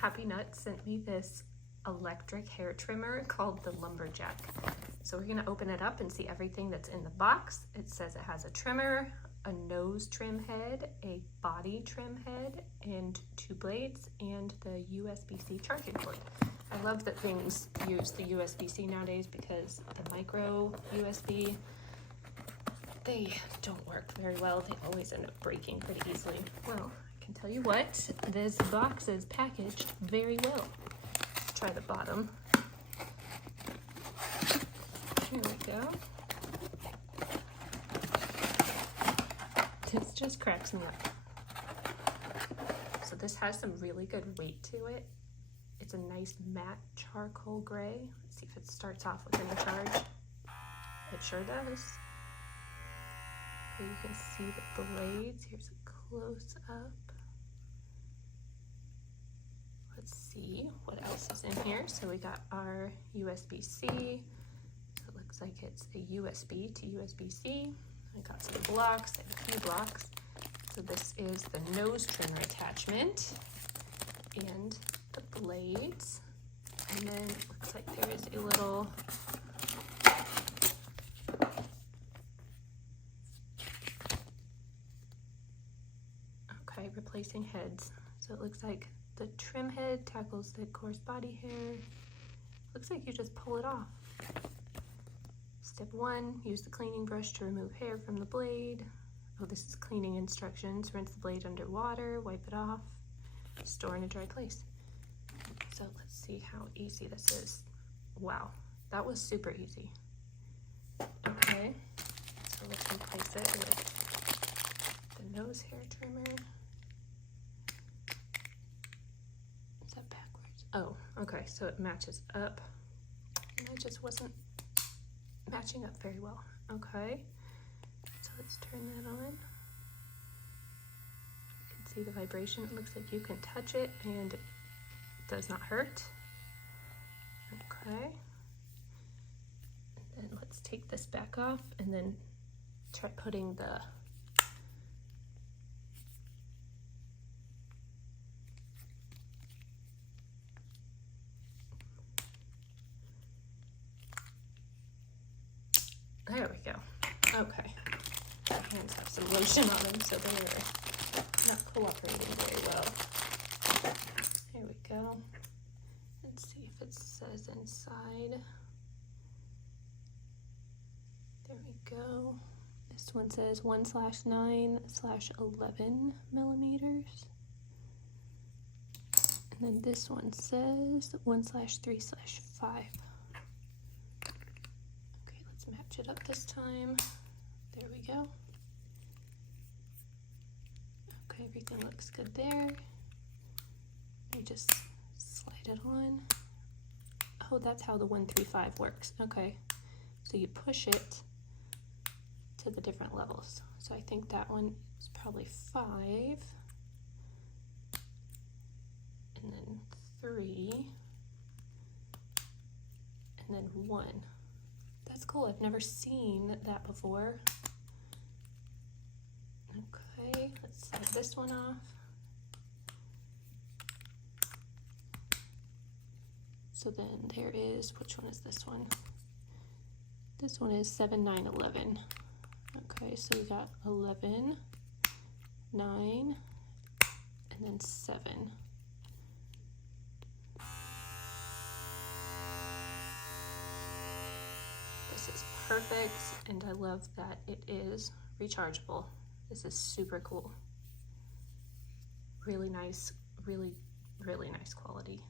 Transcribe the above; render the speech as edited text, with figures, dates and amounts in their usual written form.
Happy Nuts sent me this electric hair trimmer called the Lumberjack. So we're gonna open it up and see everything that's in the box. It says it has a trimmer, a nose trim head, a body trim head, and 2 blades, and the USB-C charging cord. I love that things use the USB-C nowadays because the micro USB, they don't work very well. They always end up breaking pretty easily. Well, I can tell you what, this box is packaged very well. Let's try the bottom. Here we go. This just cracks me up. So this has some really good weight to it. It's a nice matte charcoal gray. Let's see if it starts off within the charge. It sure does. Here you can see the blades. Here's a close up. Let's see what else is in here. So we got our USB-C. So it looks like it's a USB to USB-C. I got some blocks, a few blocks. So this is the nose trimmer attachment and the blades. And then it looks like there is a little replacing heads. So it looks like the trim head tackles the coarse body hair. Looks like you just pull it off. Step 1, use the cleaning brush to remove hair from the blade. Oh, this is cleaning instructions. Rinse the blade under water, wipe it off, store in a dry place. So let's see how easy this is. Wow, that was super easy. Okay, so let's replace it with the nose hair trimmer. Is that backwards? Oh, okay, so it matches up. And I just wasn't matching up very well. Okay, so let's turn that on. You can see the vibration. It looks like you can touch it and it does not hurt. Okay, and then let's take this back off and then try putting the there we go. Okay. My hands have some lotion on them, so they're not cooperating very well. Here we go. Let's see if it says inside. There we go. This one says 1/9/11 millimeters. And then this one says 1/3/5. Match it up this time. There we go. Okay, everything looks good there. You just slide it on. Oh, that's how the 1/3/5 works. Okay, so you push it to the different levels. So I think that one is probably 5, and then 3, and then 1. That's cool. I've never seen that before. Okay, let's slide this one off. So then there is, which one is this one? This one is 7/9/11. Okay, so we got 11, 9, and then 7. This is perfect, and I love that it is rechargeable. This is super cool. Really nice, really nice quality.